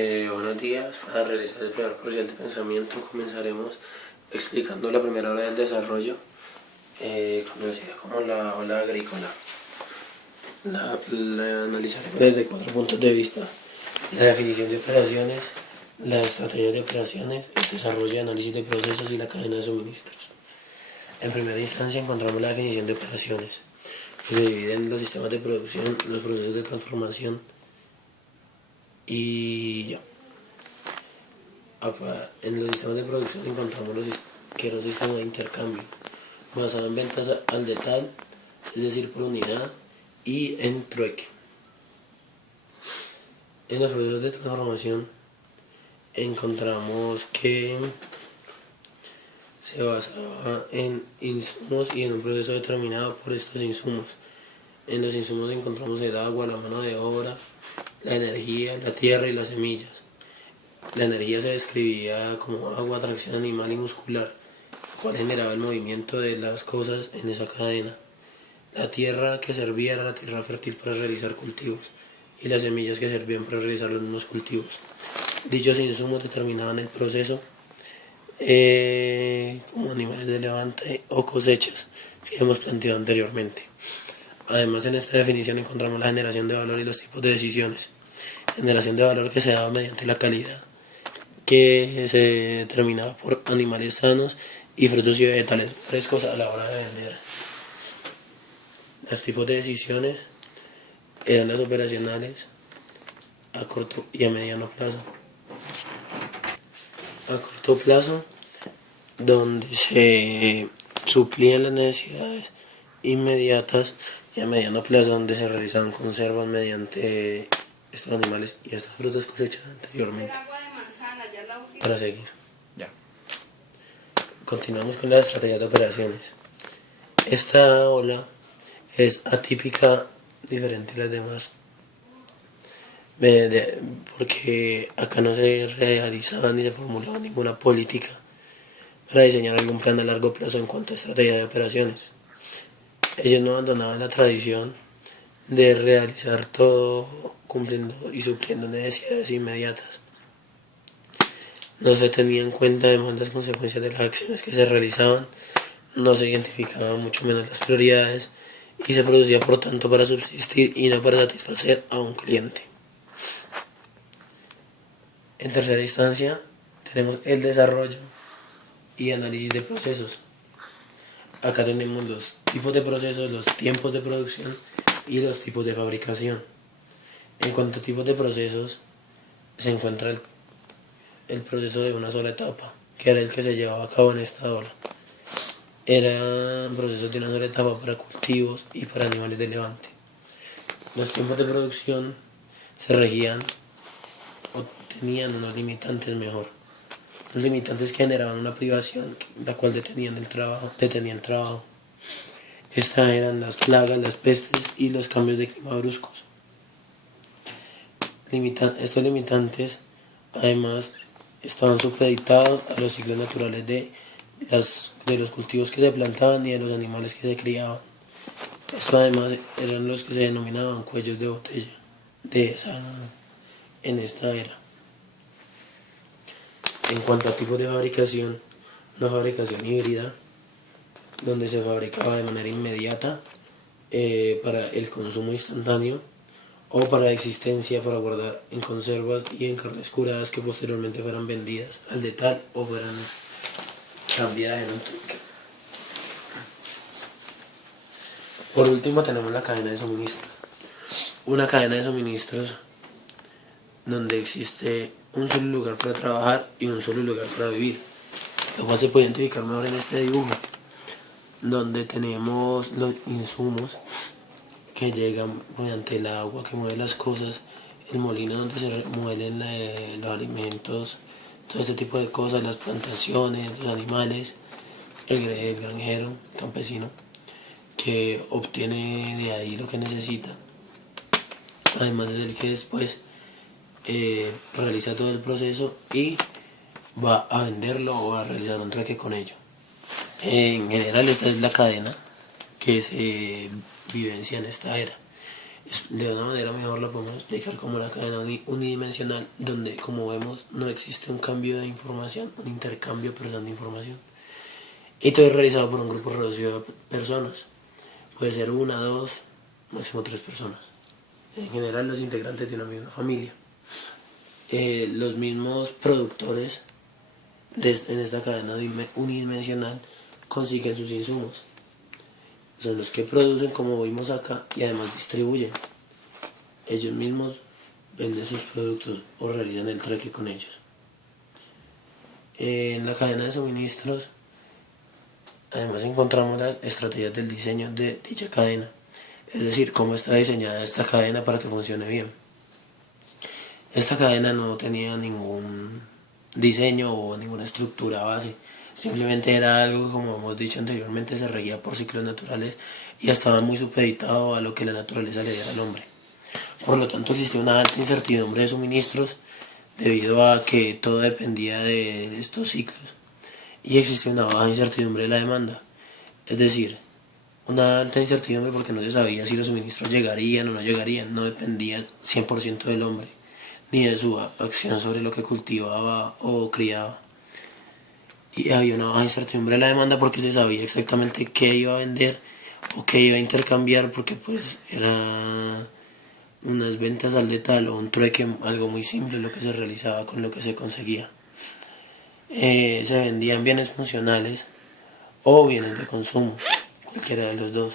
Buenos días. Para realizar el primer proceso de pensamiento comenzaremos explicando la primera ola del desarrollo, conocida como la ola agrícola. La analizaremos desde 4 puntos de vista: la definición de operaciones, la estrategia de operaciones, el desarrollo y análisis de procesos y la cadena de suministros. En primera instancia encontramos la definición de operaciones, que se divide en los sistemas de producción, los procesos de transformación y ya. En los sistemas de producción encontramos que era un sistema de intercambio basado en ventas al detal, es decir, por unidad, y en trueque. En los procesos de transformación encontramos que se basaba en insumos y en un proceso determinado por estos insumos. En los insumos encontramos el agua, la mano de obra, la energía, la tierra y las semillas. La energía se describía como agua, atracción animal y muscular, la cual generaba el movimiento de las cosas en esa cadena. La tierra que servía era la tierra fértil para realizar cultivos, y las semillas que servían para realizar los mismos cultivos. Dichos insumos determinaban el proceso, como animales de levante o cosechas, que hemos planteado anteriormente. Además, en esta definición encontramos la generación de valor y los tipos de decisiones. Generación de valor que se daba mediante la calidad, que se determinaba por animales sanos y frutos y vegetales frescos a la hora de vender. Los tipos de decisiones eran las operacionales a corto y a mediano plazo. A corto plazo, donde se suplían las necesidades inmediatas, y a mediano plazo, donde se realizaban conservas mediante estos animales y estas frutas cosechadas anteriormente. Para seguir. Ya. Continuamos con la estrategia de operaciones. Esta ola es atípica, diferente a las demás, porque acá no se realizaba ni se formulaba ninguna política para diseñar algún plan a largo plazo en cuanto a estrategia de operaciones. Ellos no abandonaban la tradición de realizar todo cumpliendo y supliendo necesidades inmediatas. No se tenía en cuenta además las consecuencias de las acciones que se realizaban, no se identificaban mucho menos las prioridades y se producía por tanto para subsistir y no para satisfacer a un cliente. En tercera instancia tenemos el desarrollo y análisis de procesos. Acá tenemos los tipos de procesos, los tiempos de producción y los tipos de fabricación. En cuanto a tipos de procesos, se encuentra el proceso de una sola etapa, que era el que se llevaba a cabo en esta ola. Eran procesos de una sola etapa para cultivos y para animales de levante. Los tiempos de producción se regían o tenían unos limitantes mejor. Los limitantes que generaban una privación, la cual detenían el trabajo. Estas eran las plagas, las pestes y los cambios de clima bruscos. Estos limitantes, además, estaban supeditados a los ciclos naturales de los cultivos que se plantaban y de los animales que se criaban. Estos además eran los que se denominaban cuellos de botella en esta era. En cuanto a tipos de fabricación, una fabricación híbrida, donde se fabricaba de manera inmediata para el consumo instantáneo o para la existencia para guardar en conservas y en carnes curadas que posteriormente fueran vendidas al detal o fueran cambiadas en un truque. Por último tenemos la cadena de suministros. Una cadena de suministros donde existe un solo lugar para trabajar y un solo lugar para vivir, lo cual se puede identificar mejor en este dibujo, donde tenemos los insumos que llegan mediante el agua que mueve las cosas, el molino donde se muelen los alimentos, todo este tipo de cosas, las plantaciones, los animales, el granjero, el campesino, que obtiene de ahí lo que necesita. Además es el que después realiza todo el proceso y va a venderlo o a realizar un trueque con ello. En general esta es la cadena que se vivencia en esta era. De una manera mejor la podemos explicar como la cadena unidimensional, donde como vemos no existe un cambio de información, un intercambio perdón, de información. Y todo es realizado por un grupo reducido de personas. Puede ser una, dos, máximo tres personas. En general los integrantes de una misma familia. Los mismos productores en esta cadena unidimensional consiguen sus insumos. Son los que producen como vimos acá y además distribuyen. Ellos mismos venden sus productos o realizan el trueque con ellos. En la cadena de suministros además encontramos las estrategias del diseño de dicha cadena, es decir, cómo está diseñada esta cadena para que funcione bien. Esta cadena no tenía ningún diseño o ninguna estructura base, simplemente era algo que, como hemos dicho anteriormente, se regía por ciclos naturales y estaba muy supeditado a lo que la naturaleza le diera al hombre. Por lo tanto, existía una alta incertidumbre de suministros debido a que todo dependía de estos ciclos, y existía una baja incertidumbre de la demanda, es decir, una alta incertidumbre porque no se sabía si los suministros llegarían o no llegarían, no dependían 100% del hombre, ni de su acción sobre lo que cultivaba o criaba. Y había una baja incertidumbre de la demanda porque se sabía exactamente qué iba a vender o qué iba a intercambiar, porque pues era unas ventas al detalle o un trueque, algo muy simple lo que se realizaba con lo que se conseguía. Se vendían bienes funcionales o bienes de consumo, cualquiera de los dos.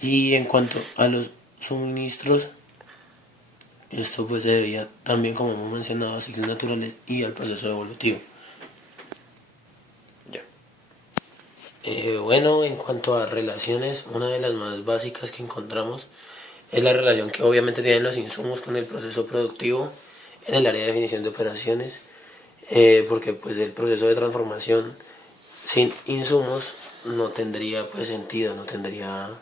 Y en cuanto a los suministros, esto pues se debía también, como hemos mencionado, a ciclos naturales y al proceso evolutivo. Bueno, en cuanto a relaciones, una de las más básicas que encontramos es la relación que obviamente tienen los insumos con el proceso productivo en el área de definición de operaciones, porque pues el proceso de transformación sin insumos no tendría pues sentido, no tendría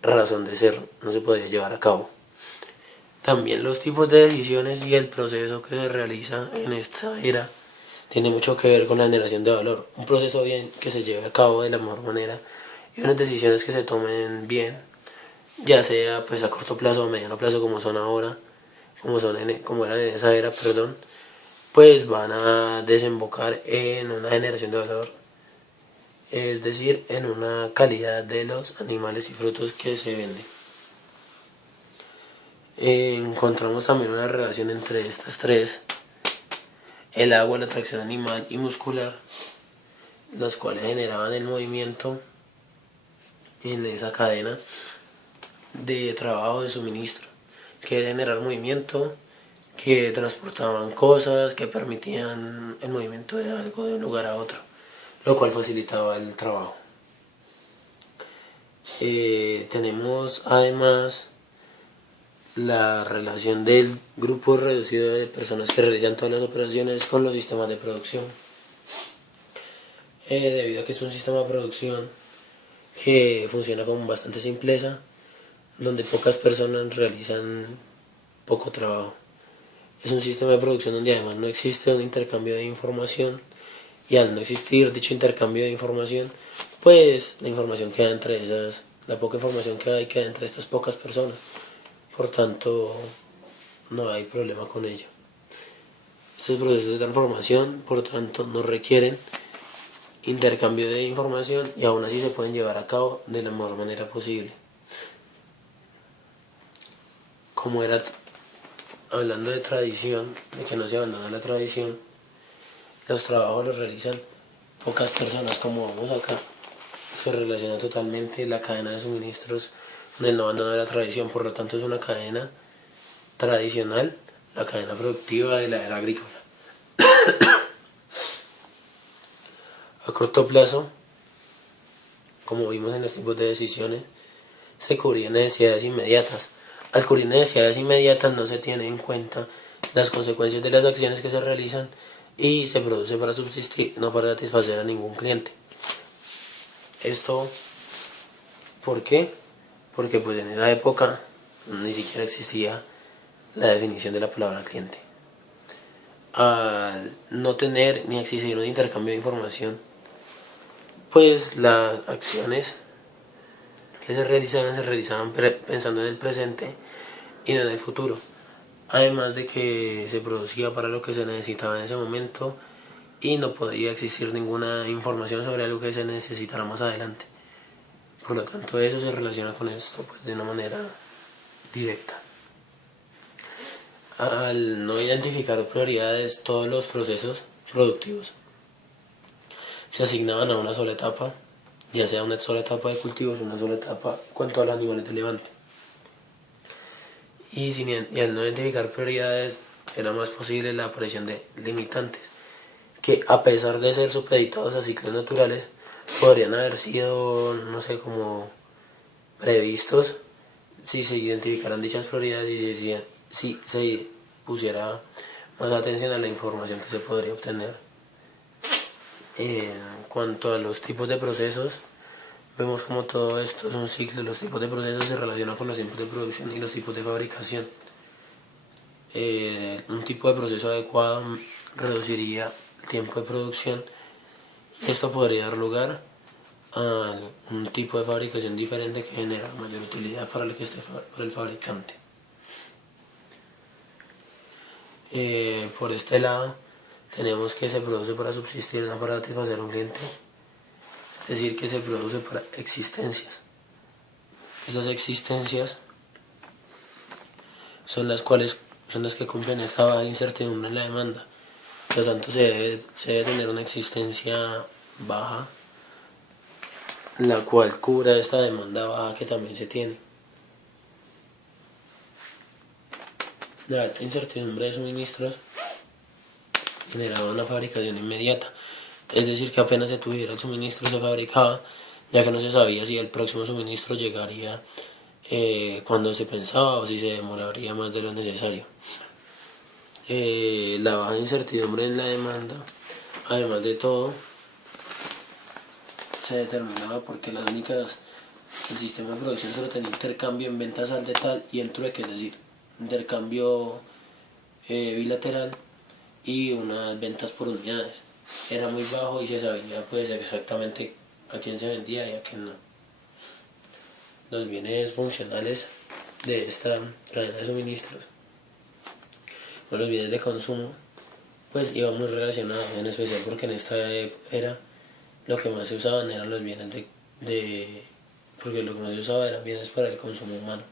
razón de ser, no se podría llevar a cabo. También los tipos de decisiones y el proceso que se realiza en esta era tiene mucho que ver con la generación de valor. Un proceso bien que se lleve a cabo de la mejor manera y unas decisiones que se tomen bien, ya sea pues a corto plazo o a mediano plazo como son ahora, como eran en esa era, perdón, pues van a desembocar en una generación de valor, es decir, en una calidad de los animales y frutos que se venden. Encontramos también una relación entre estas tres: el agua, la atracción animal y muscular, las cuales generaban el movimiento en esa cadena de trabajo de suministro, que es generar movimiento, que transportaban cosas, que permitían el movimiento de algo de un lugar a otro, lo cual facilitaba el trabajo. Tenemos además la relación del grupo reducido de personas que realizan todas las operaciones con los sistemas de producción. Debido a que es un sistema de producción que funciona con bastante simpleza, donde pocas personas realizan poco trabajo. Es un sistema de producción donde además no existe un intercambio de información, y al no existir dicho intercambio de información, pues la información queda entre esas, la poca información que hay queda entre estas pocas personas. Por tanto, no hay problema con ello. Estos procesos de transformación, por tanto, no requieren intercambio de información y aún así se pueden llevar a cabo de la mejor manera posible. Como era hablando de tradición, de que no se abandona la tradición, los trabajos los realizan pocas personas, como vamos acá. Se relaciona totalmente la cadena de suministros con el no abandono de la tradición, por lo tanto es una cadena tradicional, la cadena productiva de la era agrícola. A corto plazo, como vimos en los tipos de decisiones, se cubrían necesidades inmediatas. Al cubrir necesidades inmediatas no se tiene en cuenta las consecuencias de las acciones que se realizan y se produce para subsistir, no para satisfacer a ningún cliente. Esto, ¿por qué? Porque pues en esa época ni siquiera existía la definición de la palabra cliente. Al no tener ni existir un intercambio de información, pues las acciones que se realizaban pensando en el presente y no en el futuro. Además de que se producía para lo que se necesitaba en ese momento y no podía existir ninguna información sobre algo que se necesitara más adelante. Por lo tanto, eso se relaciona con esto pues, de una manera directa. Al no identificar prioridades, todos los procesos productivos se asignaban a una sola etapa, ya sea una sola etapa de cultivos, una sola etapa en cuanto al animal de levante. Y al no identificar prioridades, era más posible la aparición de limitantes, que a pesar de ser supeditados a ciclos naturales, podrían haber sido, no sé, como previstos si se identificaran dichas prioridades y si se pusiera más atención a la información que se podría obtener. En cuanto a los tipos de procesos, vemos como todo esto es un ciclo. Los tipos de procesos se relacionan con los tiempos de producción y los tipos de fabricación. Un tipo de proceso adecuado reduciría el tiempo de producción. Esto podría dar lugar a un tipo de fabricación diferente que genera mayor utilidad para el fabricante. Por este lado, tenemos que se produce para subsistir, no para satisfacer a un cliente. Es decir, que se produce para existencias. Estas existencias son las que cumplen esta baja incertidumbre en la demanda. Por lo tanto, se debe tener una existencia baja, la cual cubra esta demanda baja que también se tiene. La alta incertidumbre de suministros generaba una fabricación inmediata, es decir, que apenas se tuviera el suministro se fabricaba, ya que no se sabía si el próximo suministro llegaría cuando se pensaba o si se demoraría más de lo necesario. La baja incertidumbre en la demanda, además de todo, se determinaba porque el sistema de producción solo tenía intercambio en ventas al detalle y en trueque, es decir, intercambio bilateral y unas ventas por unidades. Era muy bajo y se sabía pues exactamente a quién se vendía y a quién no. Los bienes funcionales de esta cadena de suministros con los bienes de consumo pues iban muy relacionados, en especial porque en esta era lo que más se usaban eran los bienes porque lo que más se usaba eran bienes para el consumo humano.